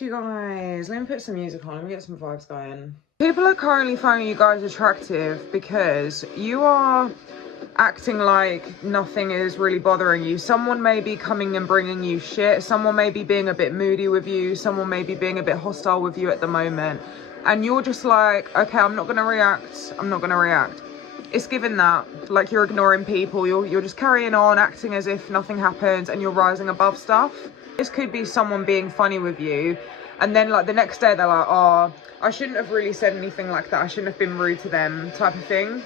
Yes, you guys. Let me put some music on. Let me get some vibes going. People are currently finding you guys attractive because you are acting like nothing is really bothering you. Someone may be coming and bringing you shit. Someone may be being a bit moody with you. Someone may be being a bit hostile with you at the moment. And you're just like, okay, I'm not going to react. I'm not going to react. It's given that, like, you're ignoring people. You're just carrying on, acting as if nothing happens, and you're rising above stuff. This could be someone being funny with you. And then, like, the next day they're like, oh, I shouldn't have really said anything like that. I shouldn't have been rude to them, type of thing.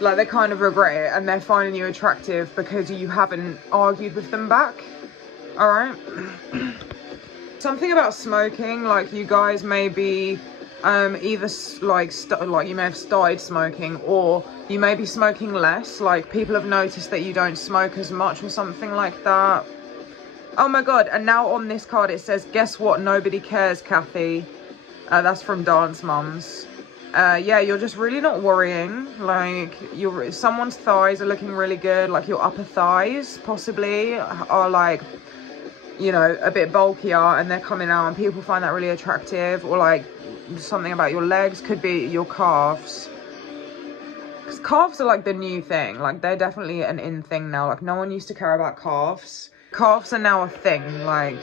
Like, they kind of regret it, and they're finding you attractive because you haven't argued with them back. All right. Something about smoking, like, you guys may be either like you may have started smoking, or you may be smoking less. Like, people have noticed that you don't smoke as much or something like that. Oh my god. And now on this card it says, guess what, nobody cares, Kathy. That's from Dance Mums. Yeah, you're just really not worrying. Like, someone's thighs are looking really good. Like, your upper thighs possibly are, like, you know, a bit bulkier, and they're coming out, and people find that really attractive. Or like something about your legs, could be your calves, because calves are like the new thing. Like, they're definitely an in thing now. Like, no one used to care about calves. Calves are now a thing. Like,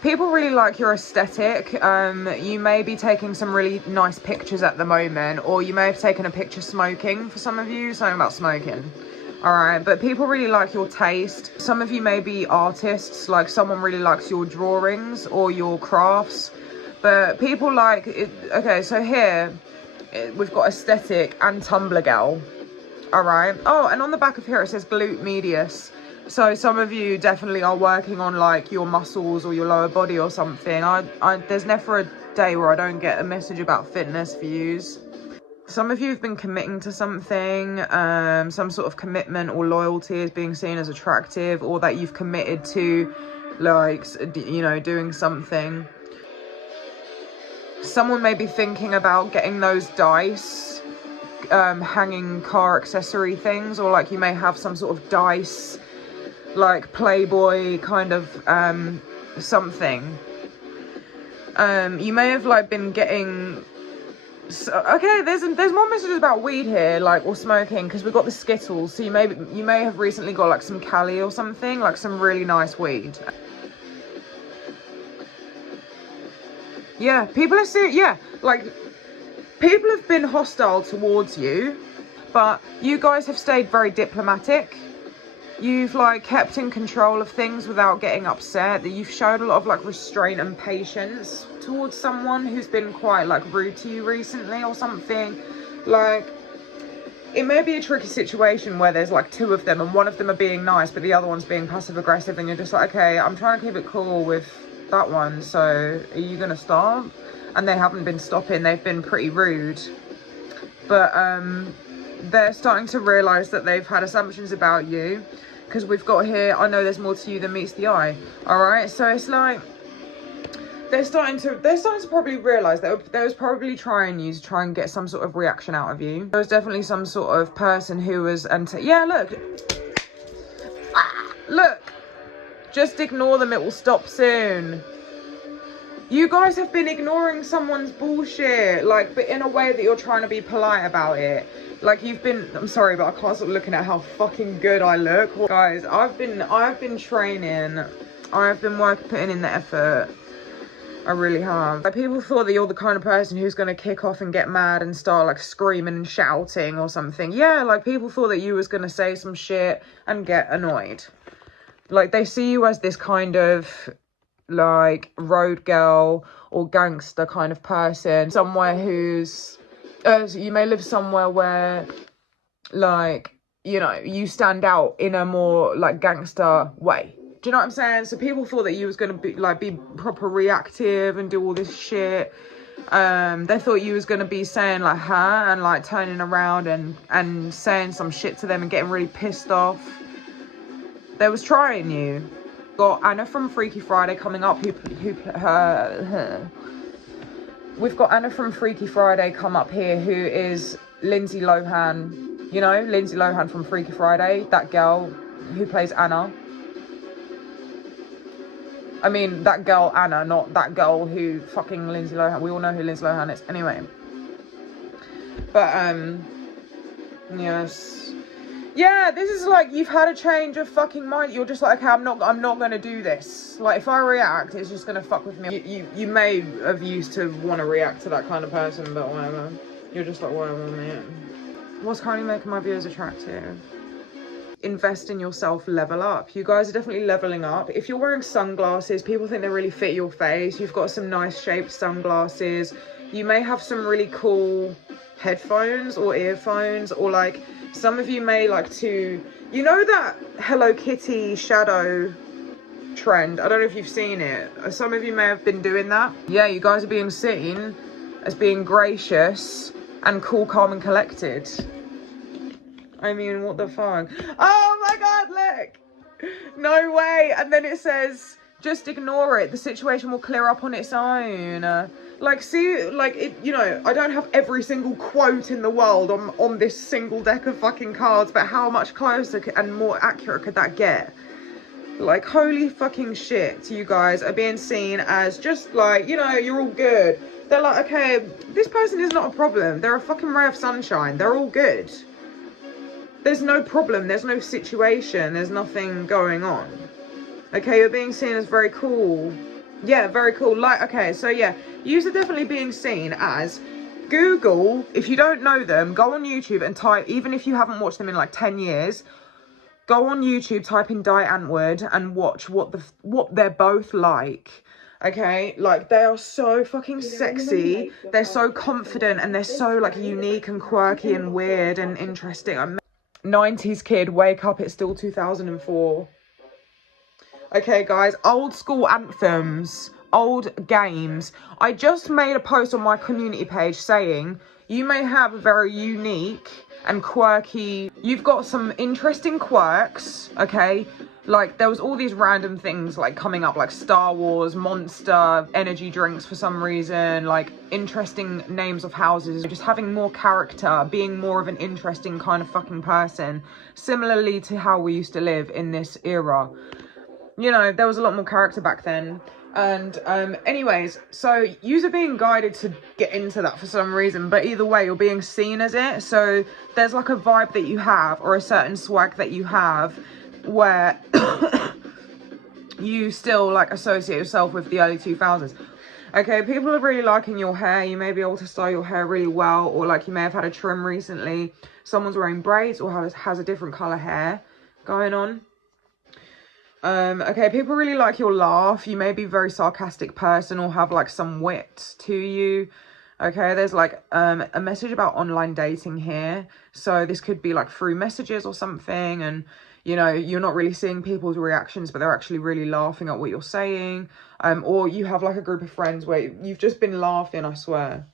people really like your aesthetic. You may be taking some really nice pictures at the moment, or you may have taken a picture smoking. For some of you, something about smoking. All right, but people really like your taste. Some of you may be artists. Like, someone really likes your drawings or your crafts. But people like it. Okay, so here we've got aesthetic and Tumblr gal. All right. Oh, and on the back of here it says glute medius. So some of you definitely are working on, like, your muscles or your lower body or something. There's never a day where I don't get a message about fitness views. Some of you have been committing to something. Some sort of commitment or loyalty is being seen as attractive, or that you've committed to, like, you know, doing something. Someone may be thinking about getting those dice, hanging car accessory things, or like you may have some sort of dice, like Playboy kind of something. You may have, like, been getting. Okay, there's more messages about weed here, like, or smoking, because we've got the Skittles. So you may have recently got, like, some Cali or something, like some really nice weed. Yeah, people are serious. Yeah, like, people have been hostile towards you, but you guys have stayed very diplomatic. You've, like, kept in control of things without getting upset. That you've showed a lot of, like, restraint and patience towards someone who's been quite, like, rude to you recently or something. Like, it may be a tricky situation where there's, like, two of them, and one of them are being nice, but the other one's being passive aggressive, and you're just like, okay, I'm trying to keep it cool with that one, so are you gonna stop? And they haven't been stopping. They've been pretty rude, but they're starting to realize that they've had assumptions about you, because we've got here, I know there's more to you than meets the eye. All right, so it's like they're starting to probably realize that they was probably trying you to try and get some sort of reaction out of you. There was definitely some sort of person who was, yeah, look, just ignore them, it will stop soon. You guys have been ignoring someone's bullshit, like, but in a way that you're trying to be polite about it. Like, you've been, I'm sorry, but I can't stop looking at how fucking good I look. Well, guys, I've been training. I've been putting in the effort. I really have. Like, people thought that you're the kind of person who's going to kick off and get mad and start, like, screaming and shouting or something. Yeah, like, people thought that you was going to say some shit and get annoyed. Like, they see you as this kind of, like, road girl or gangster kind of person. Somewhere who's, you may live somewhere where, like, you know, you stand out in a more, like, gangster way. Do you know what I'm saying? So people thought that you was going to be proper reactive and do all this shit. They thought you was going to be saying, like, huh, and, like, turning around and saying some shit to them and getting really pissed off. They was trying you. Got Anna from Freaky Friday coming up, we've got Anna from Freaky Friday come up here, who is Lindsay Lohan. You know, Lindsay Lohan from Freaky Friday, that girl who plays Anna. I mean, that girl Anna, not that girl who fucking Lindsay Lohan. We all know who Lindsay Lohan is. Anyway. But, yes. Yeah, this is like, you've had a change of fucking mind. You're just like, okay, I'm not going to do this. Like, if I react, it's just going to fuck with me. You may have used to want to react to that kind of person, but whatever. You're just like, whatever, man. What's currently making my viewers attractive? Invest in yourself, level up. You guys are definitely leveling up. If you're wearing sunglasses, people think they really fit your face. You've got some nice shaped sunglasses. You may have some really cool headphones or earphones, or like some of you may like to, you know, that Hello Kitty shadow trend. I don't know if you've seen it. Some of you may have been doing that. Yeah, you guys are being seen as being gracious and cool, calm and collected. I mean, what the fuck? Oh my god, look! No way! And then it says, just ignore it. The situation will clear up on its own. Like, see, like, it, you know, I don't have every single quote in the world on this single deck of fucking cards, but how much closer and more accurate could that get? Like, holy fucking shit, you guys are being seen as just like, you know, you're all good. They're like, okay, this person is not a problem. They're a fucking ray of sunshine. They're all good. There's no problem, there's no situation, there's nothing going on. Okay, you're being seen as very cool. Yeah, very cool. Like, okay, so yeah, yous are definitely being seen as Google. If you don't know them, go on YouTube and type, even if you haven't watched them in like 10 years, go on YouTube, type in Diane Wood and watch what they're both like. Okay, like, they are so fucking sexy, they're so confident, and they're so like unique and quirky and weird and interesting. 90s kid, wake up, it's still 2004. Okay guys, old school anthems, old games. I just made a post on my community page saying you may have a very unique and quirky, you've got some interesting quirks, okay? Like, there was all these random things like coming up, like Star Wars, Monster, energy drinks for some reason, like interesting names of houses, just having more character, being more of an interesting kind of fucking person, similarly to how we used to live in this era. You know, there was a lot more character back then. And anyways, so yous are being guided to get into that for some reason, but either way, you're being seen as it. So there's like a vibe that you have, or a certain swag that you have, where you still like associate yourself with the early 2000s. Okay, people are really liking your hair. You may be able to style your hair really well, or like you may have had a trim recently. Someone's wearing braids or has a different color hair going on. Okay, people really like your laugh. You may be a very sarcastic person or have like some wit to you. Okay, there's like a message about online dating here. So this could be like through messages or something, and you know, you're not really seeing people's reactions, but they're actually really laughing at what you're saying. Or you have like a group of friends where you've just been laughing, I swear.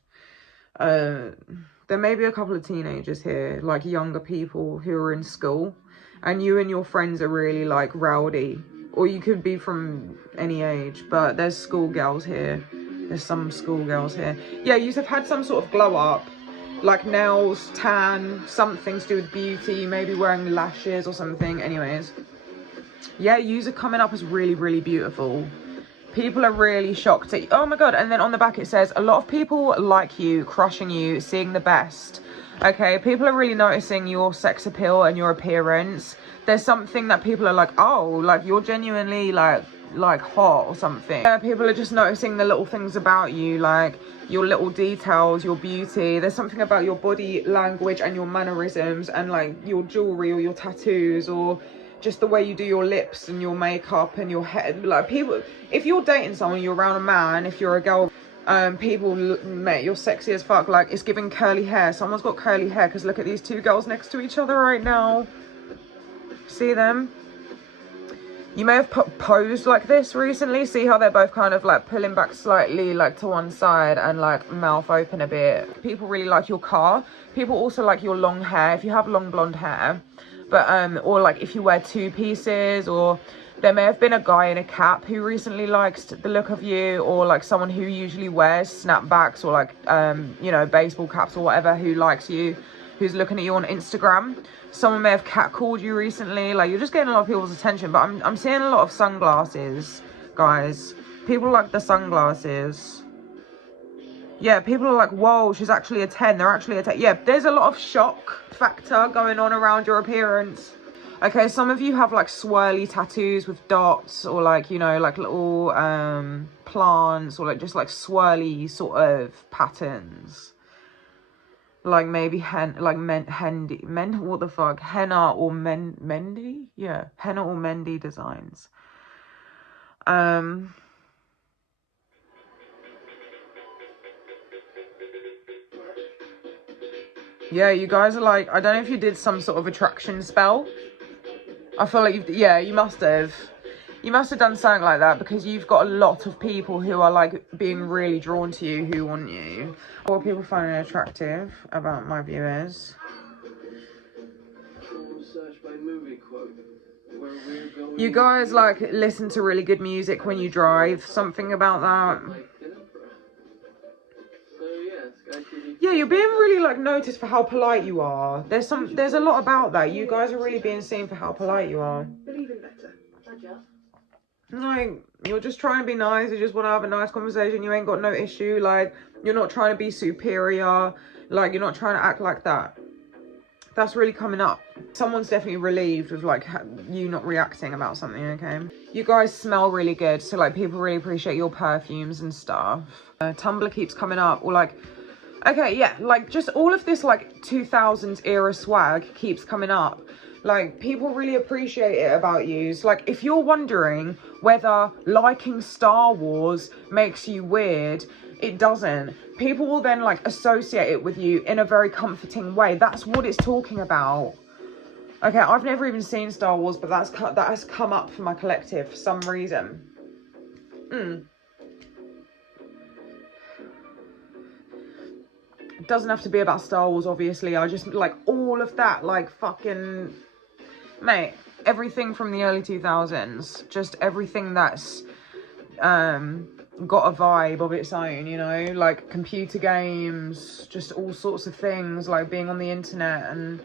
There may be a couple of teenagers here, like younger people who are in school, and you and your friends are really like rowdy. Or you could be from any age, but there's schoolgirls here. There's some schoolgirls here. Yeah, you have had some sort of glow up. Like nails, tan, something to do with beauty. You may be wearing lashes or something. Anyways. Yeah, yous are coming up as really, really beautiful. People are really shocked at you. Oh my god. And then on the back it says, a lot of people like you, crushing you, seeing the best. Okay, people are really noticing your sex appeal and your appearance. There's something that people are like, oh, like you're genuinely like hot or something. Yeah, people are just noticing the little things about you, like your little details, your beauty. There's something about your body language and your mannerisms, and like your jewelry or your tattoos, or just the way you do your lips and your makeup and your hair. Like, people, if you're dating someone, you're around a man, if you're a girl, people, mate, you're sexy as fuck. Like, it's giving curly hair. Someone's got curly hair, because look at these two girls next to each other right now. See them? You may have posed like this recently. See how they're both kind of like pulling back slightly, like to one side, and like mouth open a bit. People really like your car. People also like your long hair, if you have long blonde hair. But or like if you wear two pieces, or there may have been a guy in a cap who recently likes the look of you, or like someone who usually wears snapbacks or like you know, baseball caps or whatever, who likes you, who's looking at you on Instagram. Someone may have catcalled you recently. Like, you're just getting a lot of people's attention. But I'm seeing a lot of sunglasses guys. People like the sunglasses. Yeah, people are like, whoa, she's actually a 10. They're actually a 10. Yeah, there's a lot of shock factor going on around your appearance. Okay, some of you have like swirly tattoos with dots, or like, you know, like little plants, or like just like swirly sort of patterns. Like maybe what the fuck? Henna or Mendy? Yeah, henna or Mendy designs. Yeah, you guys are like, I don't know if you did some sort of attraction spell. I feel like you must have. You must have done something like that, because you've got a lot of people who are like being really drawn to you, who want you. What people finding attractive about my viewers? You guys like listen to really good music when you drive. Something about that. Yeah, you're being really like noticed for how polite you are. There's a lot about that. You guys are really being seen for how polite you are. Believing better. Like, you're just trying to be nice. You just want to have a nice conversation. You ain't got no issue. Like, you're not trying to be superior. Like, you're not trying to act like that. That's really coming up. Someone's definitely relieved with like you not reacting about something, okay? You guys smell really good. So like people really appreciate your perfumes and stuff. Tumblr keeps coming up, or like, okay, yeah, like just all of this like 2000s era swag keeps coming up. Like, people really appreciate it about you. So, like, if you're wondering whether liking Star Wars makes you weird, it doesn't. People will then, like, associate it with you in a very comforting way. That's what it's talking about. Okay, I've never even seen Star Wars, but that has come up for my collective for some reason. It doesn't have to be about Star Wars, obviously. I just, like, all of that, like, fucking... Mate, everything from the early 2000s, just everything that's got a vibe of its own, you know, like computer games, just all sorts of things, like being on the internet, and,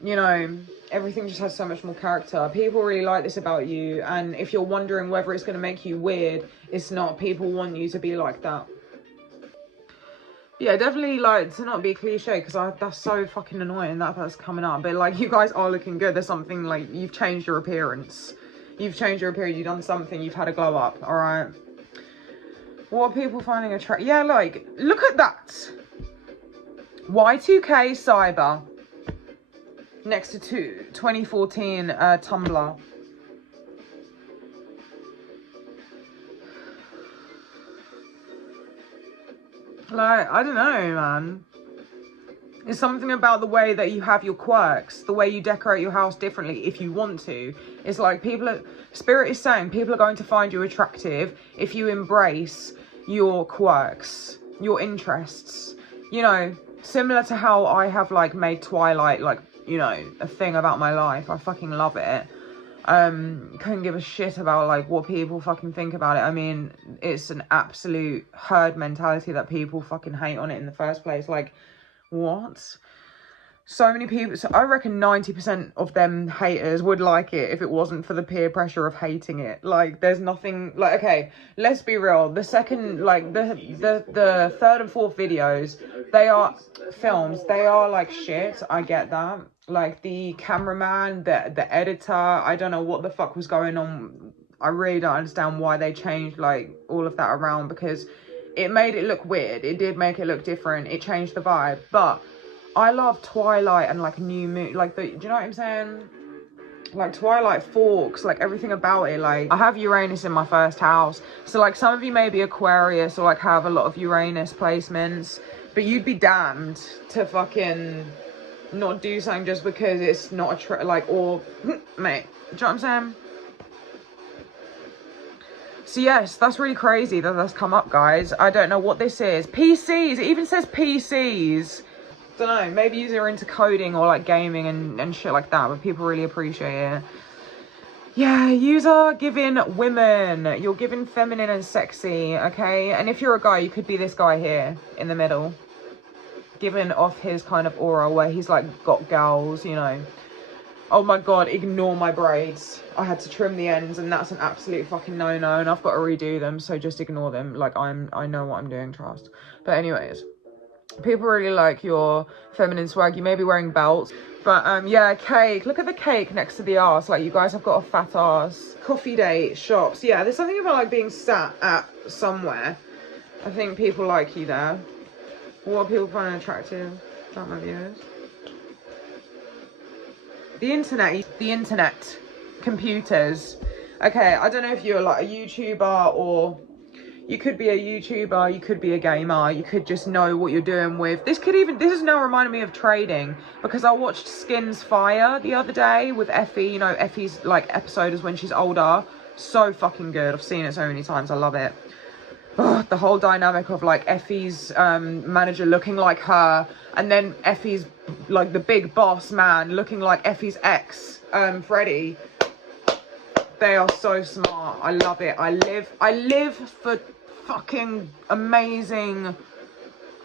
you know, everything just has so much more character. People really like this about you, and if you're wondering whether it's going to make you weird, it's not. People want you to be like that. Yeah, definitely, like, to not be cliche, because that's so fucking annoying that's coming up. But, like, you guys are looking good. There's something, like, you've changed your appearance. You've changed your appearance. You've done something. You've had a glow up, all right? What are people finding attractive? Yeah, like, look at that. Y2K Cyber. Next to 2014 Tumblr. Like, I don't know, man. It's something about the way that you have your quirks, the way you decorate your house differently if you want to. It's like Spirit is saying people are going to find you attractive if you embrace your quirks, your interests. You know, similar to how I have like made Twilight like, you know, a thing about my life. I fucking love it. Couldn't give a shit about like what people fucking think about it. I mean, it's an absolute herd mentality that people fucking hate on it in the first place. Like, what? So many people, so I reckon 90% of them haters would like it if it wasn't for the peer pressure of hating it. Like, there's nothing, like, okay, let's be real. The second, like, the third and fourth videos, they are films. They are, like, shit. I get that. Like, the cameraman, the editor, I don't know what the fuck was going on. I really don't understand why they changed, like, all of that around, because it made it look weird. It did make it look different. It changed the vibe. But I love Twilight and, like, New Moon. Like, do you know what I'm saying? Like, Twilight Forks, like, everything about it. Like, I have Uranus in my first house. So, like, some of you may be Aquarius or, like, have a lot of Uranus placements. But you'd be damned to fucking not do something just because it's not a like, or mate, do you know what I'm saying? So yes, that's really crazy that that's come up, guys. I don't know what this is. PCs, it even says PCs. Don't know, maybe you're into coding or like gaming and shit like that, but people really appreciate it. Yeah, user giving women, you're giving feminine and sexy, okay? And if you're a guy, you could be this guy here in the middle, giving off his kind of aura where he's like got gals, you know. Oh my god, ignore my braids. I had to trim the ends, and that's an absolute fucking no-no, and I've got to redo them, so just ignore them. Like, I know what I'm doing, trust. But anyways, people really like your feminine swag. You may be wearing belts, but yeah, cake. Look at the cake next to the arse. Like, you guys have got a fat arse. Coffee date, shops. Yeah, there's something about like being sat at somewhere. I think people like you there. What are people finding attractive about my viewers? The internet, computers. Okay, I don't know if you're like a YouTuber, or you could be a YouTuber, you could be a gamer, you could just know what you're doing with. This is now reminding me of trading, because I watched Skins Fire the other day with Effie. You know, Effie's like episode is when she's older. So fucking good. I've seen it so many times. I love it. Ugh, the whole dynamic of like Effie's manager looking like her, and then Effie's like the big boss man looking like Effie's ex, Freddie. They are so smart. I love it. I live for fucking amazing.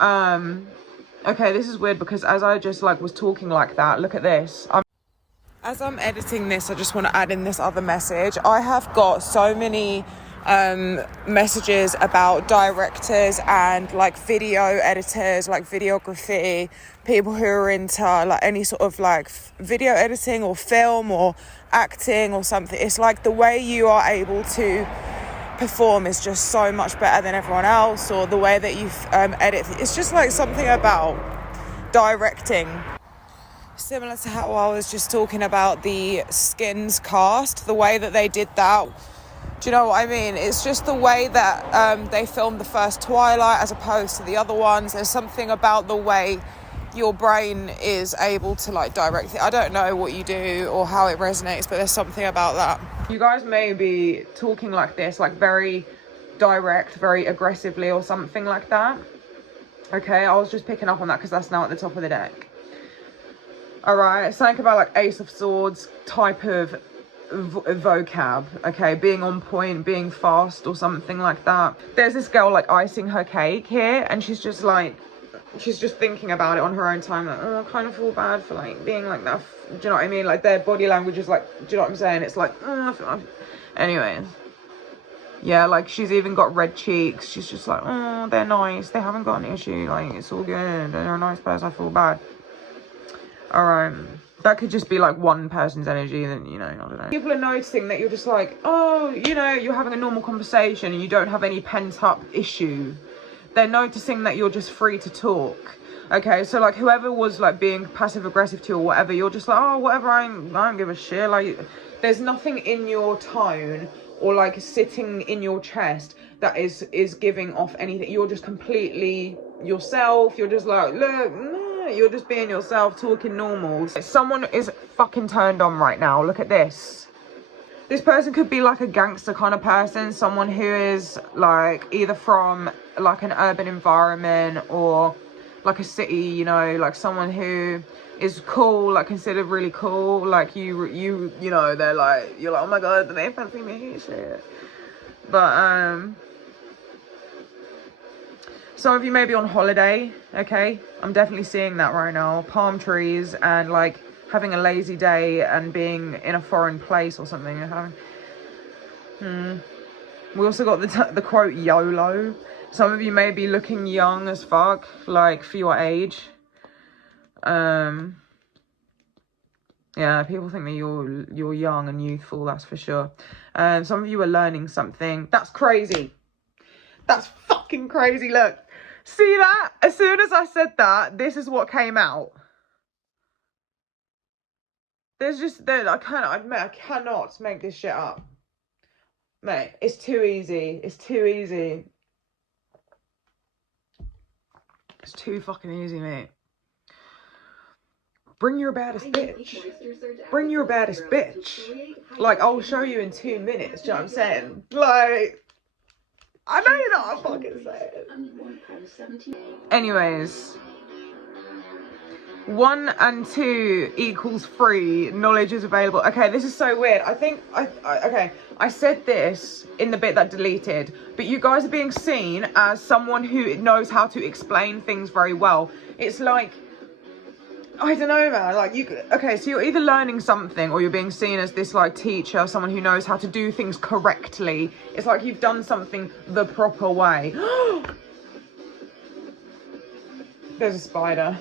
Okay, this is weird because as I just like was talking like that, look at this. As I'm editing this, I just want to add in this other message. I have got so many messages about directors and like video editors, like videography, people who are into like any sort of like video editing or film or acting or something. It's like the way you are able to perform is just so much better than everyone else, or the way that you edit. It's just like something about directing, similar to how I was just talking about the Skins cast, the way that they did that. Do you know what I mean? It's just the way that they filmed the first Twilight as opposed to the other ones. There's something about the way your brain is able to like direct it. I don't know what you do or how it resonates, but there's something about that. You guys may be talking like this, like very direct, very aggressively or something like that. Okay, I was just picking up on that because that's now at the top of the deck. All right, something about like Ace of Swords type of vocab, okay, being on point, being fast or something like that. There's this girl like icing her cake here, and she's just thinking about it on her own time, like, oh, I kind of feel bad for like being like that. Do you know what I mean? Like their body language is like, do you know what I'm saying? It's like, oh, I feel like... Anyways, yeah, like she's even got red cheeks. She's just like, oh, they're nice, they haven't got an issue, like it's all good, they're a nice person, I feel bad. All right, that could just be like one person's energy, then, you know, I don't know. People are noticing that you're just like, oh, you know, you're having a normal conversation and you don't have any pent up issue. They're noticing that you're just free to talk. Okay, so like whoever was like being passive aggressive to you or whatever, you're just like, oh, whatever, I don't give a shit. Like there's nothing in your tone or like sitting in your chest that is giving off anything. You're just completely yourself. You're just like, look, you're just being yourself, talking normal. Someone is fucking turned on right now. Look at this. This person could be like a gangster kind of person. Someone who is like either from like an urban environment or like a city, you know, like someone who is cool, like considered really cool. Like you know, they're like, you're like, oh my God, they fancy me, shit. But, some of you may be on holiday, okay? I'm definitely seeing that right now. Palm trees and like having a lazy day and being in a foreign place or something. We also got the quote YOLO. Some of you may be looking young as fuck, like for your age. Yeah, people think that you're young and youthful, that's for sure. Some of you are learning something. That's crazy. That's fucking crazy. Look. See that? As soon as I said that, this is what came out. There's just, I cannot make this shit up. Mate, it's too easy. It's too easy. It's too fucking easy, mate. Bring your baddest bitch. Bring your baddest bitch. Like, I'll show you in 2 minutes, do you know what I'm saying? Like... I know you're not fucking saying. Anyways, 1 and 2 equals 3. Knowledge is available. Okay, this is so weird. I think I said this in the bit that deleted, but you guys are being seen as someone who knows how to explain things very well. It's like I don't know, man. Like, okay, so you're either learning something or you're being seen as this, like, teacher, someone who knows how to do things correctly. It's like you've done something the proper way. There's a spider.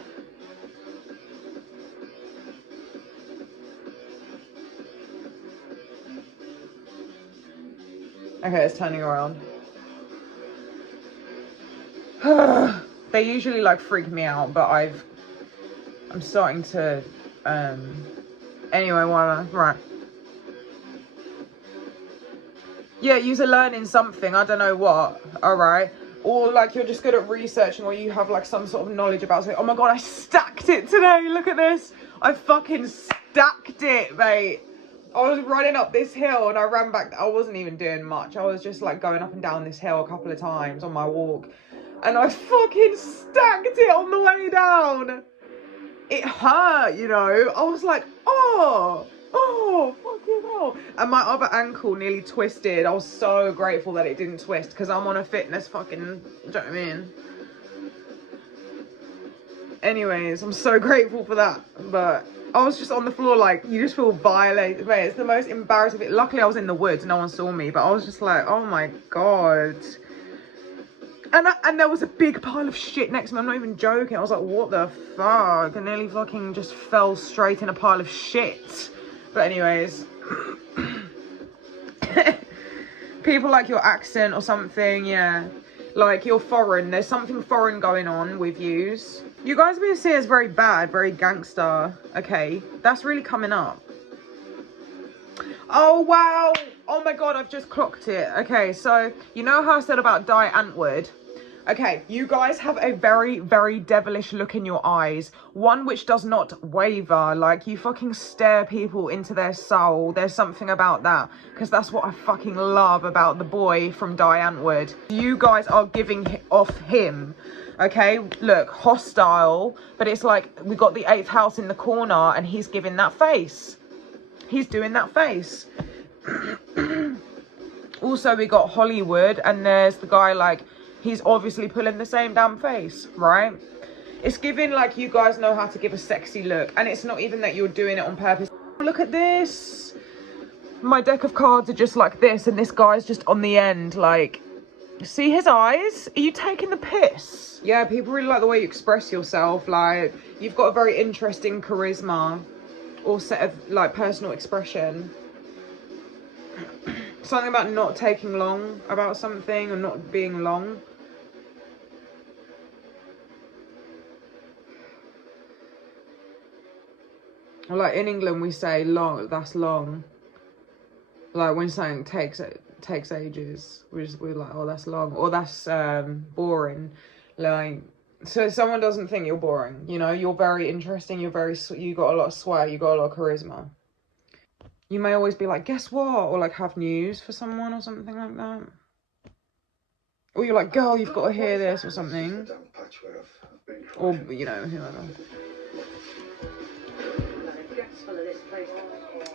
Okay, it's turning around. They usually, like, freak me out, but I'm starting to, anyway, whatever, right. Yeah, you're learning something, I don't know what, alright? Or, like, you're just good at researching, or you have, like, some sort of knowledge about something. Oh my god, I stacked it today, look at this. I fucking stacked it, mate. I was running up this hill and I ran back. I wasn't even doing much. I was just, like, going up and down this hill a couple of times on my walk. And I fucking stacked it on the way down. It hurt, you know. I was like, oh, fucking hell. And my other ankle nearly twisted. I was so grateful that it didn't twist because I'm on a fitness fucking, do you know what I mean? Anyways, I'm so grateful for that. But I was just on the floor, like, you just feel violated. Mate, it's the most embarrassing thing. Luckily, I was in the woods. No one saw me. But I was just like, oh my god. And there was a big pile of shit next to me. I'm not even joking. I was like, what the fuck? I nearly fucking just fell straight in a pile of shit. But anyways. People like your accent or something, yeah. Like, you're foreign. There's something foreign going on with yous. You guys are being seen as very bad, very gangster. Okay, that's really coming up. Oh, wow. Oh my god, I've just clocked it. Okay, so, you know how I said about Di Antwoord? Okay, you guys have a very, very devilish look in your eyes. One which does not waver. Like, you fucking stare people into their soul. There's something about that. Because that's what I fucking love about the boy from Di Antwoord. You guys are giving off him. Okay, look, hostile. But it's like, we got the 8th house in the corner and he's giving that face. He's doing that face. Also, we got Hollywood. And there's the guy, like, he's obviously pulling the same damn face, right? It's giving, like, you guys know how to give a sexy look. And it's not even that you're doing it on purpose. Look at this. My deck of cards are just like this. And this guy's just on the end, like, see his eyes? Are you taking the piss? Yeah, people really like the way you express yourself. Like, you've got a very interesting charisma or set of, like, personal expression. Something about not taking long about something or not being long. Like, in England we say long, that's long. Like, when something takes ages, we're like, oh, that's long, or that's boring. Like, so someone doesn't think you're boring, you know, you're very interesting, you got a lot of swag, you got a lot of charisma. You may always be like, guess what? Or, like, have news for someone or something like that. Or you're like, girl, you've got to hear this or something. Or, you know, whoever.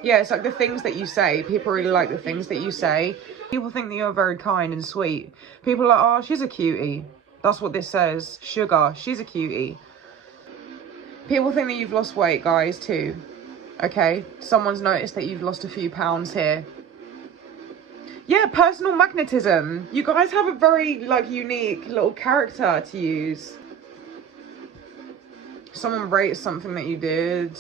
Yeah, it's like the things that you say. People really like the things that you say. People think that you're very kind and sweet. People are like, oh, she's a cutie. That's what this says. Sugar, she's a cutie. People think that you've lost weight, guys, too. Okay? Someone's noticed that you've lost a few pounds here. Yeah, personal magnetism. You guys have a very, like, unique little character to use. Someone rates something that you did.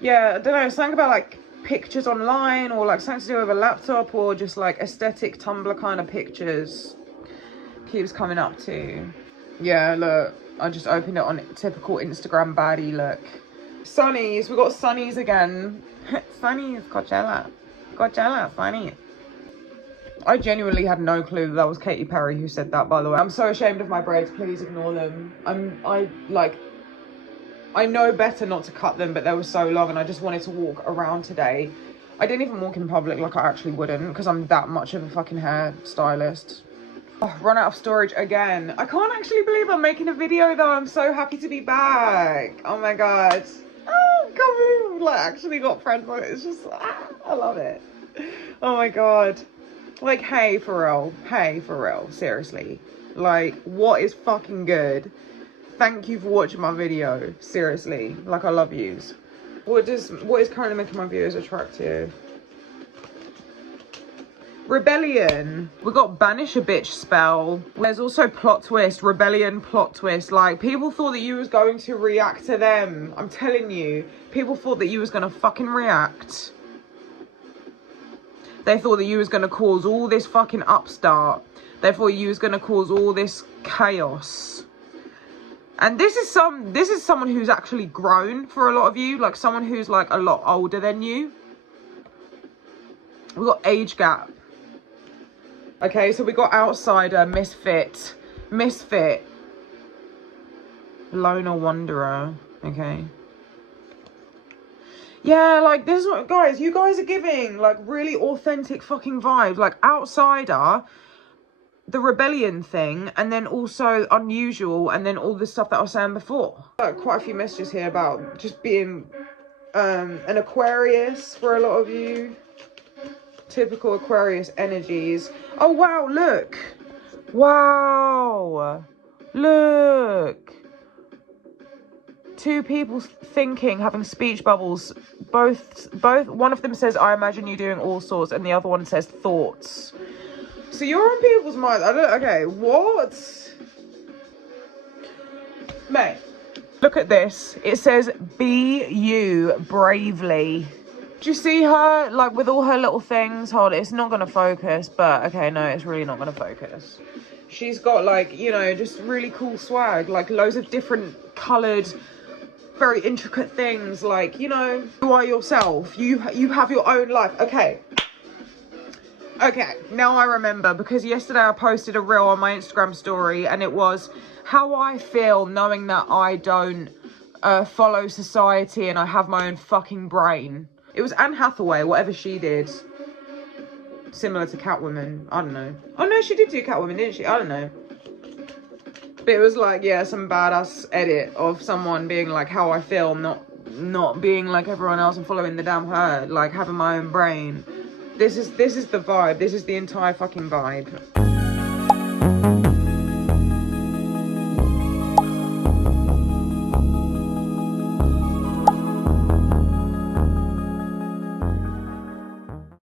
Yeah, I don't know, something about, like, pictures online, or, like, something to do with a laptop, or just, like, aesthetic Tumblr kind of pictures keeps coming up too. Yeah, look, I just opened it on typical Instagram baddie look. Sunnies, we got Sunnies again. Sunnies, Coachella, Sunnies. I genuinely had no clue that was Katy Perry who said that, by the way. I'm so ashamed of my braids, please ignore them. I know better not to cut them, but they were so long and I just wanted to walk around today. I didn't even walk in public, like I actually wouldn't, because I'm that much of a fucking hair stylist. Oh, run out of storage again. I can't actually believe I'm making a video though. I'm so happy to be back. Oh my god. Oh, I can't believe I've, like, actually got friends on it. It's just, I love it. Oh my god. Like, hey, for real. Hey, for real. Seriously. Like, what is fucking good? thank you for watching my video. Seriously, like, I love yous. What is currently making my viewers attractive? Rebellion. We got banish a bitch spell. There's also plot twist, rebellion, plot twist. Like, people thought that you was going to react to them. I'm telling you, people thought that you was gonna fucking react. They thought that you was gonna cause all this fucking upstart. They thought you was gonna cause all this chaos. And this is someone who's actually grown for a lot of you, like someone who's like a lot older than you. We got age gap. Okay, so we got outsider, misfit, loner wanderer. Okay. Yeah, like, this is what, guys, you guys are giving like really authentic fucking vibes, like outsider, the rebellion thing, and then also unusual, and then all the stuff that I was saying before. Quite a few messages here about just being an Aquarius for a lot of you. Typical Aquarius energies. Oh wow, look. Wow. Look. Two people thinking, having speech bubbles. Both one of them says, I imagine you doing all sorts, and the other one says thoughts. So you're on people's minds. Okay, what? Mate, look at this. It says, be you bravely. Do you see her, like, with all her little things? Hold it, it's not going to focus, but, okay, no, it's really not going to focus. She's got, like, you know, just really cool swag, like, loads of different coloured, very intricate things, like, you know, you are yourself. You have your own life. Okay, now I remember, because yesterday I posted a reel on my Instagram story, and it was how I feel knowing that I don't follow society and I have my own fucking brain. It was Anne Hathaway, whatever she did. Similar to Catwoman. I don't know. Oh, no, she did do Catwoman, didn't she? I don't know. But it was like, yeah, some badass edit of someone being like how I feel, not being like everyone else and following the damn herd, like having my own brain. This is the vibe. This is the entire fucking vibe.